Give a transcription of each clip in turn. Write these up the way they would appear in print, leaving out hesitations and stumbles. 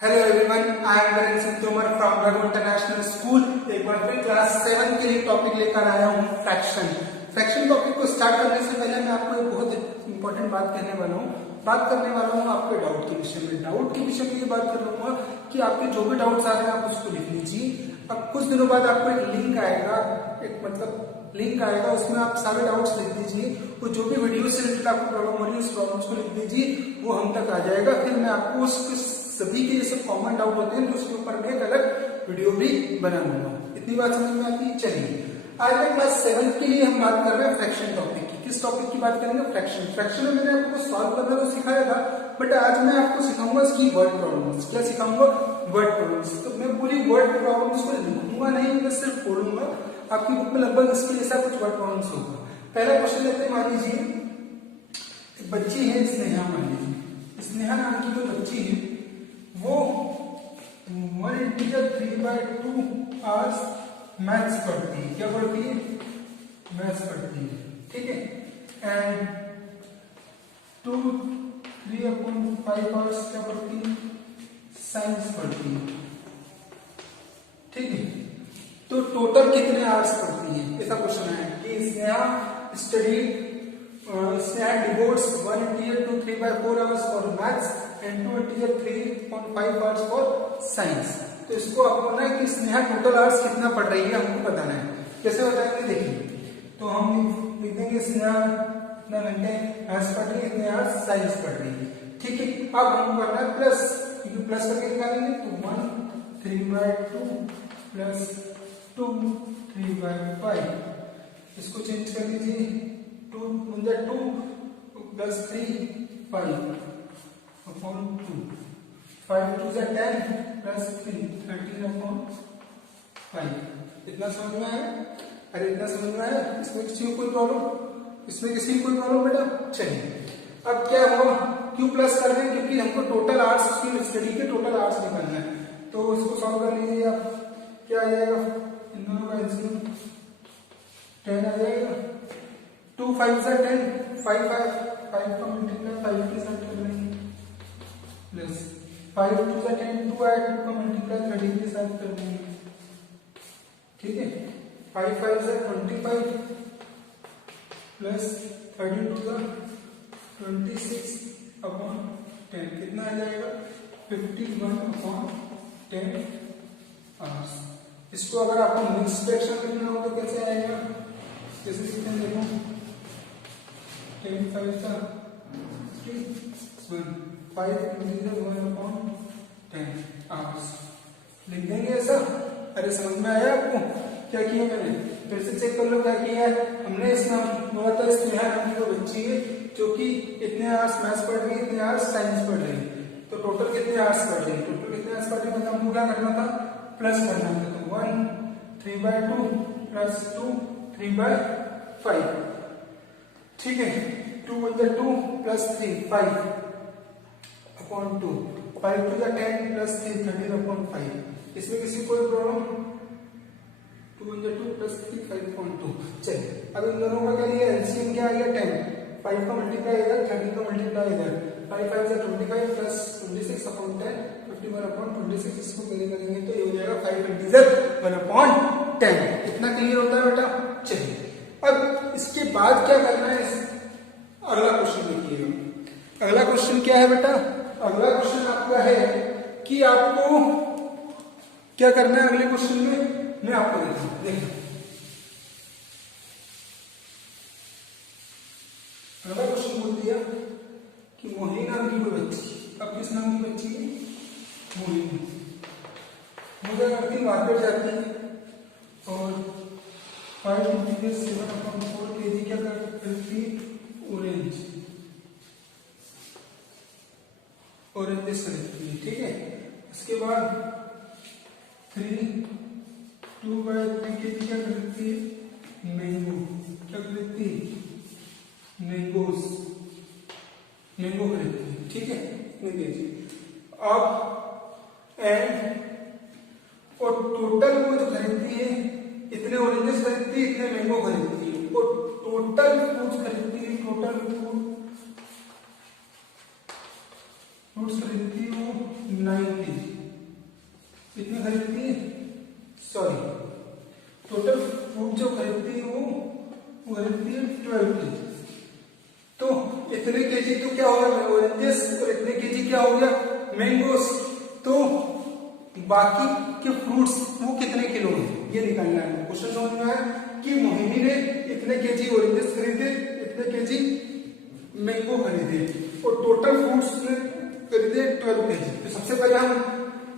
Hello everyone, I am Narendra Singh Tomar from Raghu international school. एक बार फिर class 7 के लिए टॉपिक लेकर आया हूँ फ्रैक्शन। फ्रैक्शन टॉपिक को स्टार्ट करने से पहले मैं आपको एक बहुत इंपॉर्टेंट बात कहने वाला हूँ। बात करने वाला हूँ आपके डाउट के विषय में। डाउट के विषय में ये बात कर लूंगा कि आपके जो भी डाउट्स आ रहे हैं आप उसको लिख लीजिए। अब कुछ दिनों बाद आपको एक लिंक आएगा, एक मतलब लिंक आएगा, उसमें आप सारे डाउट्स लिख दीजिए। वो जो भी वीडियो से रिलेटेड आपको प्रॉब्लम हो रही है उस प्रॉब्लम्स को लिख दीजिए, वो हम तक आ जाएगा। फिर मैं आपको उसके सभी के जैसे कॉमन डाउट होते हैं तो उसके ऊपर मैं एक अलग वीडियो भी बना लूंगा। इतनी बात समझ में आती है। चलिए आज मैं क्लास 7 के लिए हम बात कर रहे हैं फ्रैक्शन टॉपिक की। किस टॉपिक की बात करेंगे? फ्रैक्शन। फ्रैक्शन में मैंने आपको सॉल्व करना तो सिखाया था, बट आज मैं आपको सिखाऊंगा इसकी वर्ड प्रॉब्लम्स। क्या सिखाऊंगा? Word problems. तो मैं पूरी वर्ड प्रॉब्लम्स को लिखूंगा नहीं, मैं सिर्फ बोलूंगा। आपकी बुक में लगभग इसके जैसा कुछ वर्ड प्रॉब्लम्स होगा। पहला क्वेश्चन लेते हैं। मान लीजिए एक बच्ची है स्नेहा, मान लीजिए स्नेहा नाम की कोई बच्ची है, वो 1 इंटीजर 3/2 आवर्स मैथ्स पढ़ती है। क्या पढ़ती है? मैथ्स पढ़ती है, ठीक है। एंड 3/5 आवर्स क्या पढ़ती है? साइंस पढ़ती है, ठीक है। तो टोटल कितने आवर्स पढ़ती है? ऐसा क्वेश्चन है कि Sneha study Sneh devotes 1 integer to 3/4 hours for maths and 2 integer 3.5 hours for science। तो इसको आपको ना कि स्नेहा टोटल आवर्स कितना पढ़ रही है हमको बताना है। कैसे बताएंगे? देखिए, तो हम लिख देंगे स्नेहा इतना घंटे मैथ्स पढ़ रही है, इतने आवर्स साइंस पढ़ रही है, ठीक है। अब हमको करना है प्लस, क्योंकि प्लस करके निकालेंगे तो 1 3/2 प्लस 2 3/5। इसको चेंज कर दीजिए, 2 प्लस 3 5 अपॉन 2, 5 2 10 प्लस 3 13 अपॉन 5। इतना समझ में आया? अरे इतना समझ में आया? इसमें किसी को कोई प्रॉब्लम? इसमें किसी को कोई प्रॉब्लम बेटा? चलिए अब क्या हुआ, क्यों प्लस कर रहे हैं? क्योंकि हमको टोटल आवर्स उसकी स्टडी के टोटल आवर्स निकालना है। तो इसको सॉल्व कर लीजिए आप। क्या आ जाएगा? इन दोनों का एलसीएम 10 आ जाएगा। 2 5 10 5 का मल्टीप्लाई 5 के साथ कर लेंगे, प्लस 5 2 10 2 ऐड 2 का मल्टीप्लाई 13 के साथ कर लेंगे, ठीक है। 5 5 25 प्लस 13 2 26 अपॉन 10। कितना आ जाएगा? 51 अपॉन 10 आवर्स। इसको अगर आपको मिक्स फ्रैक्शन लिखना हो तो कैसे आएगा? कैसे लिखते हैं देखो, 10 5 5 इंटीजर 1 अपॉन 10 आवर्स लिख देंगे ऐसा। अरे समझ में आया आपको? क्या किया मैंने? फिर से चेक कर लो क्या किया है हमने। इसमें बोला था स्नेहा नाम की बच्ची है जो कि इतने आवर्स मैथ्स पढ़ रही है, इतने आवर्स साइंस पढ़ रही है। तो टोटल कितने आवर्स पढ़ रही है? टोटल कितने आवर्स पढ़ रही है? हमको क्या करना था? प्लस करना था। तो 1 3/2 प्लस 2 3/5, ठीक है। 2 1 2 प्लस 3 5 अपॉन 2, 5 2 10 प्लस 3 13 अपॉन 5। इसमें किसी कोई प्रॉब्लम? 2 1 2 plus 3 5 upon 2। चलिए अब इन दोनों का क्या लिया? एलसीएम क्या आ गया? 10। 5 का मल्टीप्लाई इधर, 13 का मल्टीप्लाई इधर, 5 5 25 प्लस 26 अपॉन 10 51 अपॉन 26। इसको कैरी करेंगे तो ये हो जाएगा 5 इंटीजर 1 अपॉन 10। इतना क्लियर होता है बेटा? चलिए अब इसके बाद क्या करना है? अगला क्वेश्चन देखिएगा। अगला क्वेश्चन क्या है बेटा? अगला क्वेश्चन आपका है कि आपको क्या करना है अगले क्वेश्चन में, मैं आपको देता हूं। देखिए अगला क्वेश्चन बोल दिया कि मोहिनी नाम की कोई बच्ची, अब किस नाम की बच्ची है? मोहिनी। वो क्या करती है? मार्केट जाती है और 5 इंटीजर 7 अपॉन 4 kg क्या करती है? ऑरेंजेस खरीदती है, ठीक है। इसके बाद 3 2/3 kg क्या खरीदती है? मैंगो। क्या खरीदती है? मैंगोस, मैंगो खरीदती है, ठीक है। अब एंड और टोटल वो जो खरीदती है, इतने ऑरेंजेस खरीदती है, इतने मैंगो खरीदती है, और टोटल फ्रूट्स खरीदती है, टोटल फ्रूट्स खरीदती है वो 9 kg। और ये 12 kg। तो इतने केजी तो क्या हो गया ऑरेंजेस और इतने केजी क्या हो गया मैंगोस। तो बाकी के फ्रूट्स वो कितने किलो हैं ये निकालना है। क्वेश्चन समझ में आया कि मोहिनी ने इतने केजी ऑरेंजेस खरीदे, इतने केजी मैंगो खरीदे और टोटल फ्रूट्स ने खरीदे 12 केजी। तो सबसे पहले हम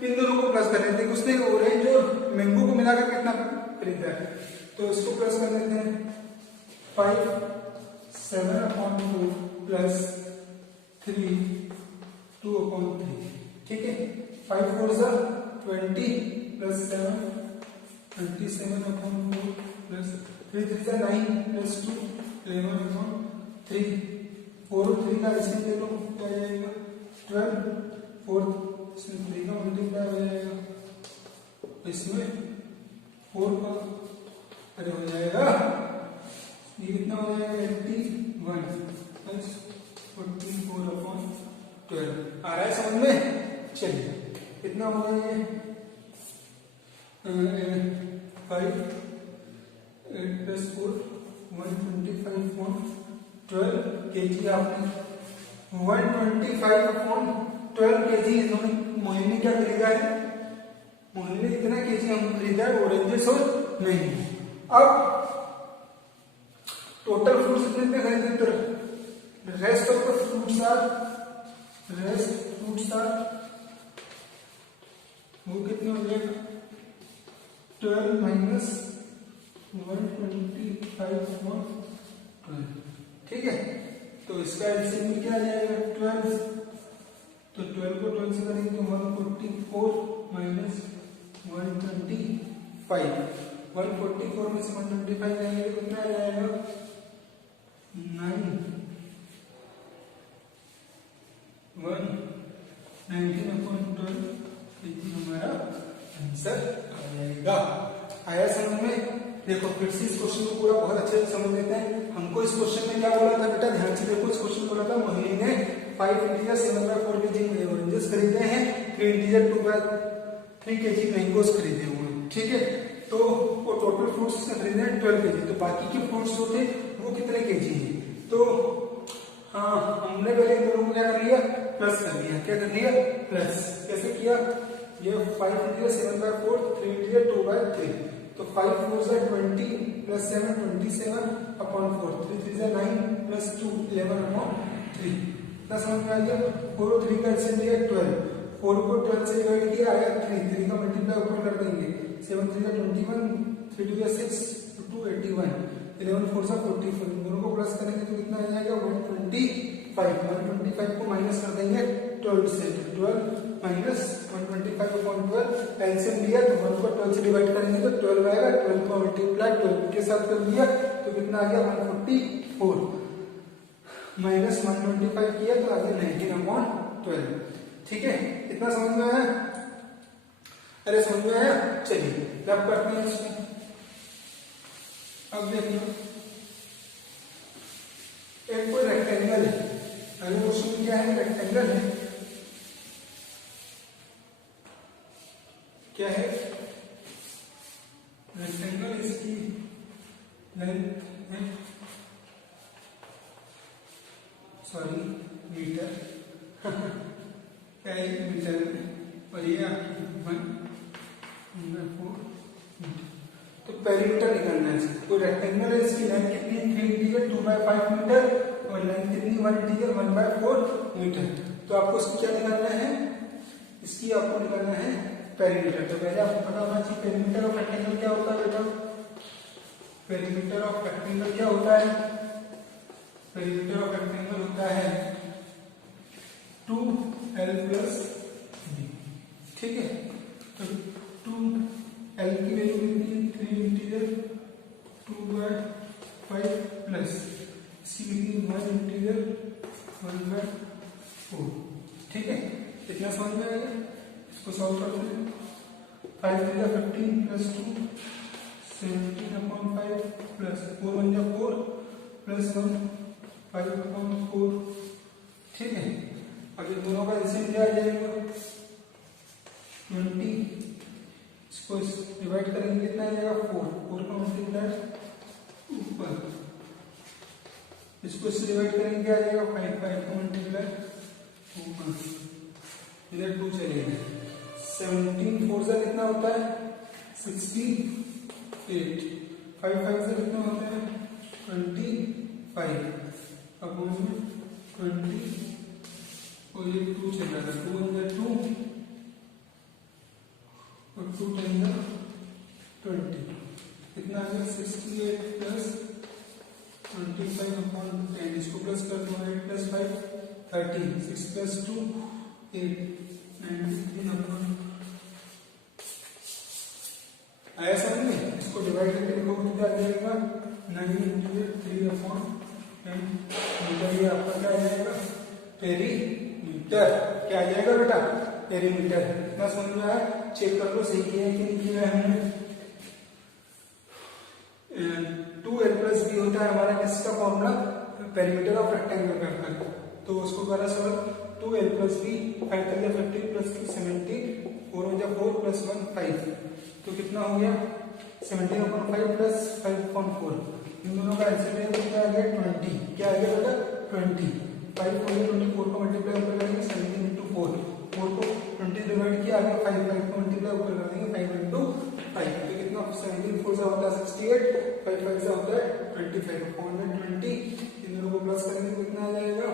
इन दोनों को प्लस कर लेते हैं। उसने ऑरेंज और मैंगो को मिलाकर कितना खरीदा है, तो इसको प्लस कर लेते हैं 5 7/4 प्लस 3 2/3। ठीक है, 5 4 20 प्लस 7 27/4 प्लस 3 3 9 प्लस 2 11/3। 4 और 3 का इसमें ले लो क्या जाएगा 12। 4 इसमें 3 का मल्टीप्लाई हो जाएगा, इसमें 4 का अरे हो जाएगा ये कितना हो जाएगा 81 प्लस 44/12। आ रहा है समझ में। चलिए कितना हो गया ये 5 8 प्लस 4 125/12 केजी। आपने 125/12 केजी इन्होंने मोहिनी क्या खरीदा है, मोहिनी ने इतना केजी हम खरीदा है ऑरेंजेस और मैंगो। अब टोटल फ्रूट्स कितने खरीदे तो rest of the fruits are वो कितने हो जाएगा 12 माइनस 125/12। ठीक है, तो इसका एलसीएम क्या आ जाएगा 12। तो 12 को 12 से करेंगे तो 144 माइनस 125। 144 में से 125 जाएंगे तो कितना आ जाएगा 9 19/12 केजी हमारा आंसर आ जाएगा। आया समझ में। देखो फिर से इस क्वेश्चन को पूरा बहुत अच्छे से समझ लेते हैं। हमको इस क्वेश्चन में क्या बोला था बेटा, ध्यान से देखो। इस क्वेश्चन बोला था मोहिनी ने 5 इंटीजर 7/4 केजी ऑरेंजेस खरीदे हैं, 3 इंटीजर 2/3 केजी मैंगोस खरीदे हुए हैं। ठीक है, तो वो टोटल फ्रूट्स इसने खरीदे हैं 12 केजी। तो बाकी के फ्रूट्स जो थे वो कितने केजी हैं, तो हाँ हमने पहले इन दोनों को क्या कर लिया प्लस कर दिया। क्या कर लिया प्लस। कैसे किया, ये 5 इंटीजर 7/4 3 इंटीजर 2/3। तो 5 4 20 प्लस 7 27/4 3 3 9 प्लस 2 11/3। इतना समझ में आ गया। 4 और 3 का एलसीएम लिया 12। 4 को 12 से डिवाइड किया आया 3 का मल्टीप्लाई ऊपर कर देंगे 7 3 21 3 2 6 2 81 11 4 44। दोनों को प्लस करेंगे तो कितना आ जाएगा 125 को माइनस कर देंगे 12 से। 12 माइनस 125/12 एलसीएम लिया तो 1 को 12 से डिवाइड करेंगे तो 12 आएगा। 12 को मल्टीप्लाई 12 के साथ कर दिया तो कितना आ गया 144 माइनस 125 किया तो आ गया 19/12। ठीक है, इतना समझ में आया। अरे समझ में आया। चलिए लब करते हैं इसको। अब देखिए एक कोई रेक्टेंगल है, अगर क्वेश्चन क्या है रेक्टेंगल है, क्या है रेक्टेंगल, इसकी लेंथ है सॉरी मीटर क्या है मीटर में, और ये आपकी 1/4 मीटर। तो पेरीमीटर निकालना है। कोई रेक्टेंगल है, इसकी लेंथ कितनी 3 इंटीजर 2/5 मीटर और लेंथ कितनी 1 इंटीजर 1/4 मीटर। तो आपको इसको क्या निकालना है, इसकी आपको निकालना है पेरीमीटर। तो पहले आपको पता होना चाहिए पेरीमीटर ऑफ रेक्टेंगल क्या होता है बेटा। पेरीमीटर ऑफ रेक्टेंगल क्या होता है, पेरीमीटर ऑफ रेक्टेंगल होता है 2l + b। ठीक है, तो 2l की वैल्यू कितनी 3 इंटीजर 2/5 प्लस इसकी कितनी 1 इंटीजर 1/4। ठीक है, इतना समझ में आएगा। इसको सॉल्व करते हैं। 5 3 15 प्लस 2 17/5 प्लस 4 1 4 प्लस 1 5/4। ठीक है, अब इन दोनों का एलसीएम क्या आ जाएगा 20। इसको डिवाइड करेंगे कितना आ जाएगा 4 का मल्टीप्लाई ऊपर इसको इससे डिवाइड करेंगे क्या आ जाएगा 5 को मल्टीप्लाई इधर 2 चलेगा 17 4 से कितना होता है 68 5 से कितना होता है 25 अपॉन 20 और ये 2 चल रहा था 2 अंदर 2 और 2 अंदर 20 कितना आ गया 68 प्लस 25 अपॉन 10 इसको प्लस कर दो 8 प्लस 5 13 6 प्लस 2 8 19 अपॉन आया समझ में। इसको डिवाइड करके लिखोगे क्या आ जाएगा 9 into 3 अपॉन 10 मीटर। ये आपका क्या आ जाएगा पेरीमीटर। क्या आ जाएगा बेटा पेरीमीटर। इतना समझ में आया। चेक कर लो सही किया है कि नहीं किया है हमने। 2l प्लस बी होता है हमारा किसका फॉर्मूला पेरीमीटर ऑफ रेक्टेंगल का। तो उसको करा सवाल 2l प्लस बी 5 15 प्लस 17 4 हो जाए 4 प्लस 1 5 तो कितना हो गया 17 अपॉन 5 प्लस 5 अपॉन 4 इन दोनों का आंसर क्या आ गया 20। क्या आ गया बेटा 20 5 को 24 को मल्टीप्लाई ऊपर करेंगे 17 into 4 4 को 20 डिवाइड किया आगे 5 को मल्टीप्लाई ऊपर कर देंगे 5 into 5 तो कितना 17 4 से होता है 68 5 5 से होता है 25 अपॉन 20 इन दोनों को प्लस करेंगे तो कितना आ जाएगा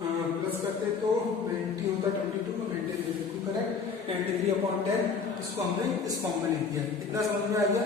प्लस करते तो 90 होता है 22 को 93 बिल्कुल करेक्ट 93 अपॉन 10 इसको हमने इस फॉर्म में लिख दिया। इतना समझ में आ गया।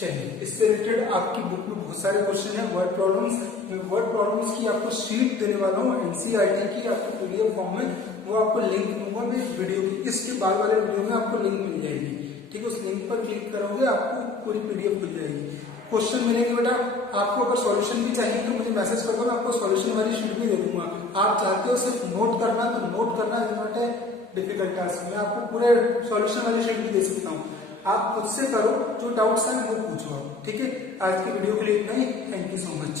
चलिए इससे रिलेटेड आपकी बुक में बहुत सारे क्वेश्चन है वर्ड प्रॉब्लम्स की आपको शीट देने वाला हूँ एनसीईआरटी की आपको पीडीएफ फॉर्म में वो आपको लिंक दूंगा मैं वीडियो की इसके बाद वाले वीडियो में आपको लिंक मिल जाएगी ठीक है। उस लिंक पर क्लिक करोगे आपको पूरी पीडीएफ मिल जाएगी। क्वेश्चन मिलेंगे बेटा आपको अगर सॉल्यूशन भी चाहिए तो मुझे मैसेज कर दो मैं आपको सॉल्यूशन वाली शीट भी दे दूंगा। आप चाहते हो सिर्फ नोट करना तो नोट करना इम्पोर्टेंट है डिफिकल्ट टास्क मैं आपको पूरे सॉल्यूशन वाली शीट भी दे सकता हूँ। आप खुद से करो जो डाउट्स हैं वो पूछो ठीक है। आज की वीडियो के लिए इतना ही। Thank you so much.